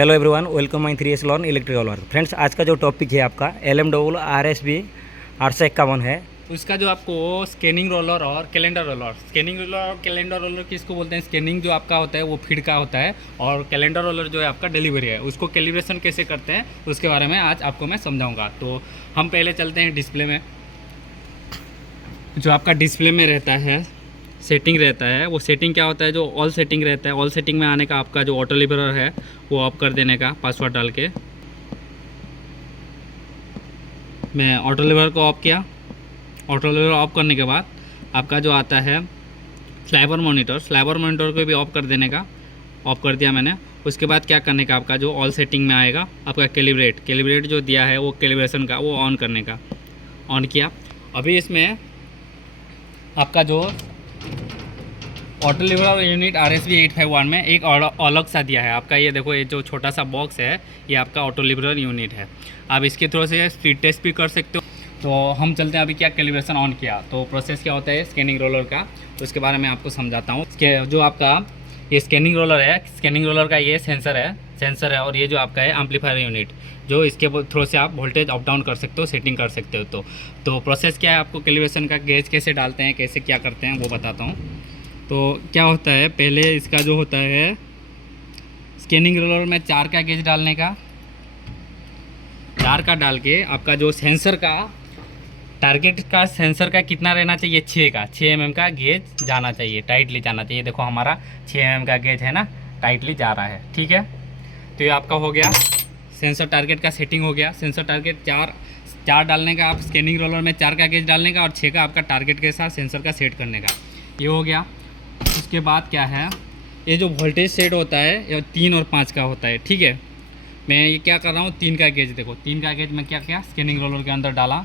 Hello everyone, welcome my 3S lawn electrical work. Friends, आज का जो टॉपिक है आपका LMRSB 851 है। उसका जो आपको स्कैनिंग रोलर और कैलेंडर रोलर, स्कैनिंग रोलर और कैलेंडर रोलर किसको बोलते हैं? स्कैनिंग जो आपका होता है वो फीड का होता है, और कैलेंडर रोलर जो है आपका डिलीवरी है। उसको कैलिब्रेशन कैसे करते हैं उसके बारे में आज आपको मैं समझाऊंगा। तो हम पहले चलते हैं डिस्प्ले में। जो आपका डिस्प्ले में रहता है सेटिंग रहता है, वो सेटिंग क्या होता है? जो ऑल सेटिंग रहता है, ऑल सेटिंग में आने का आपका जो ऑटो लिबरर है वो ऑफ कर देने का, पासवर्ड डाल के। मैं ऑटो लिबरर को ऑफ किया। ऑटो लिबरर ऑफ करने के बाद आपका जो आता है स्लाइबर मॉनिटर को भी ऑफ कर देने का, ऑफ कर दिया मैंने। उसके बाद क्या करने का, आपका जो ऑल सेटिंग में आएगा आपका कैलिब्रेट जो दिया है वो कैलिब्रेशन का वो ऑन करने का, ऑन किया। अभी इसमें आपका जो ऑटो लिबरर यूनिट RSB 851 में एक अलग सा दिया है आपका। ये देखो, ये जो छोटा सा बॉक्स है ये आपका ऑटो लिबरर यूनिट है। आप इसके थ्रू से स्पीड टेस्ट भी कर सकते हो। तो हम चलते हैं अभी क्या कैलिब्रेशन ऑन किया तो प्रोसेस क्या होता है स्कैनिंग रोलर का, तो उसके बारे में आपको समझाता हूँ। जो आपका ये स्कैनिंग रोलर है, स्कैनिंग रोलर का ये सेंसर है, और ये जो आपका है एम्पलीफायर यूनिट, जो इसके थ्रू से आप वोल्टेज अप डाउन कर सकते हो, सेटिंग कर सकते हो। तो प्रोसेस क्या है, आपको कैलिब्रेशन का गेज कैसे डालते हैं, कैसे क्या करते हैं वो बताता हूँ। तो क्या होता है, पहले इसका जो होता है स्कैनिंग रोलर में 4 का गेज डालने का, 4 का डाल के आपका जो सेंसर का टारगेट का सेंसर का कितना रहना चाहिए, 6 mm का गेज जाना चाहिए, टाइटली जाना चाहिए। देखो हमारा 6 mm का गेज है ना, टाइटली जा रहा है, ठीक है। तो ये आपका हो गया सेंसर टारगेट का सेटिंग हो गया। सेंसर टारगेट 4 डालने का, आप स्कैनिंग रोलर में 4 का गेज डालने का, और 6 का आपका टारगेट के साथ सेंसर का सेट करने का, ये हो गया। उसके बाद क्या है, ये जो वोल्टेज सेट होता है ये 3 और 5 का होता है, ठीक है। मैं ये क्या कर रहा हूँ, 3 का गेज, देखो 3 का गेज मैं क्या किया, स्कैनिंग रोलर के अंदर डाला,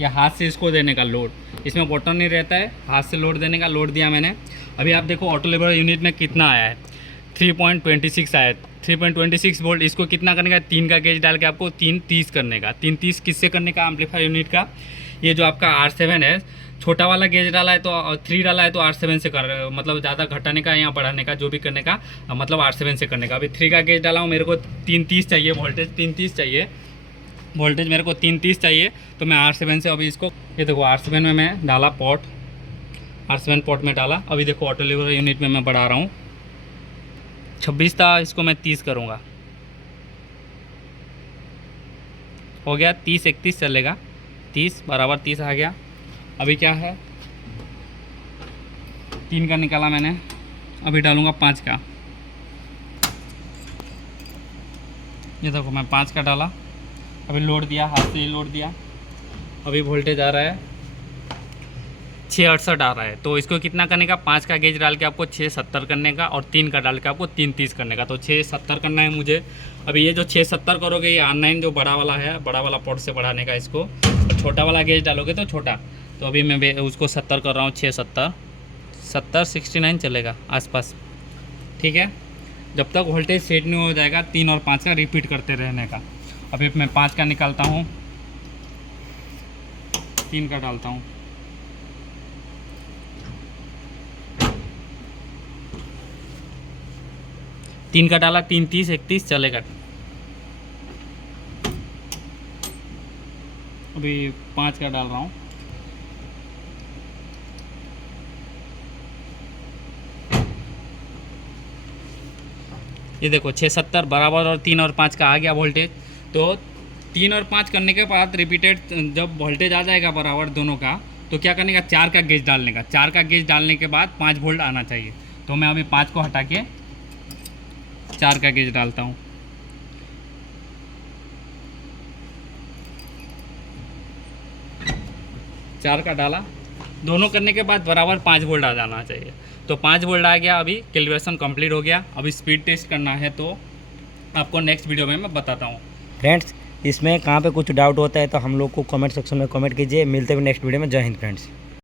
या हाथ से इसको देने का लोड, इसमें बटन नहीं रहता है, हाथ से लोड देने का, लोड दिया मैंने। अभी आप देखो ऑटो लिबरर यूनिट में कितना आया है, 3.26 आया है, 3.26 वोल्ट। इसको कितना करने का, 3 का गेज डाल के आपको 330 करने का। 330 किससे करने का, एम्पलीफायर यूनिट का। ये जो आपका R7 है, छोटा वाला गेज डाला है तो 3 डाला है तो R7 से कर, मतलब ज़्यादा घटाने का या बढ़ाने का जो भी करने का, मतलब R7 से करने का। अभी 3 का गेज डाला हूँ, मेरे को 330 चाहिए वोल्टेज, 330 चाहिए वोल्टेज, मेरे को 330 चाहिए। तो मैं R7 से अभी इसको, ये देखो R7 में मैं डाला पॉट, R7 पॉट में डाला। अभी देखो ऑटो लिबरर यूनिट में मैं बढ़ा रहा हूँ, 26 था, इसको मैं 30 करूँगा, हो गया 30-31 चलेगा, 30 बराबर 30 आ गया। अभी क्या है, 3 का निकाला मैंने, अभी डालूँगा 5 का। ये देखो मैं 5 का डाला, अभी लोड दिया, हाथ से ही लोड दिया। अभी वोल्टेज आ रहा है 668 आ रहा है। तो इसको कितना करने का, 5 का गेज डाल के आपको 670 करने का, और 3 का डाल के आपको 330 करने का। तो 670 करना है मुझे। अभी ये जो 670 करोगे, ये R9 जो बड़ा वाला है, बड़ा वाला पोर्ट से बढ़ाने का इसको, छोटा वाला गेज डालोगे तो छोटा। तो अभी मैं उसको 70 कर रहा हूँ, 670 69 चलेगा आसपास, ठीक है। जब तक वोल्टेज सेट नहीं हो जाएगा, 3 और 5 का रिपीट करते रहने का। अभी मैं 5 का निकालता हूँ, 3 का डालता हूँ, तीन का डाला, 330-31 चलेगा। अभी 5 का डाल रहा हूँ, ये देखो 670 बराबर, और 3 और 5 का आ गया वोल्टेज। तो 3 और 5 करने के बाद रिपीटेड जब वोल्टेज आ जाएगा बराबर दोनों का, तो क्या करने का, 4 का गेज डालने का। 4 का गेज डालने के बाद 5 वोल्ट आना चाहिए। तो मैं अभी 5 को हटा के 4 का गेज डालता हूँ, चार का डाला, दोनों करने के बाद बराबर 5 वोल्ट आ जाना चाहिए। तो 5 वोल्ट आ गया। अभी कैलिब्रेशन कंप्लीट हो गया। अभी स्पीड टेस्ट करना है तो आपको नेक्स्ट वीडियो में मैं बताता हूँ। फ्रेंड्स, इसमें कहाँ पे कुछ डाउट होता है तो हम लोग को कमेंट सेक्शन में कमेंट कीजिए। मिलते हैं नेक्स्ट वीडियो में। जय हिंद फ्रेंड्स।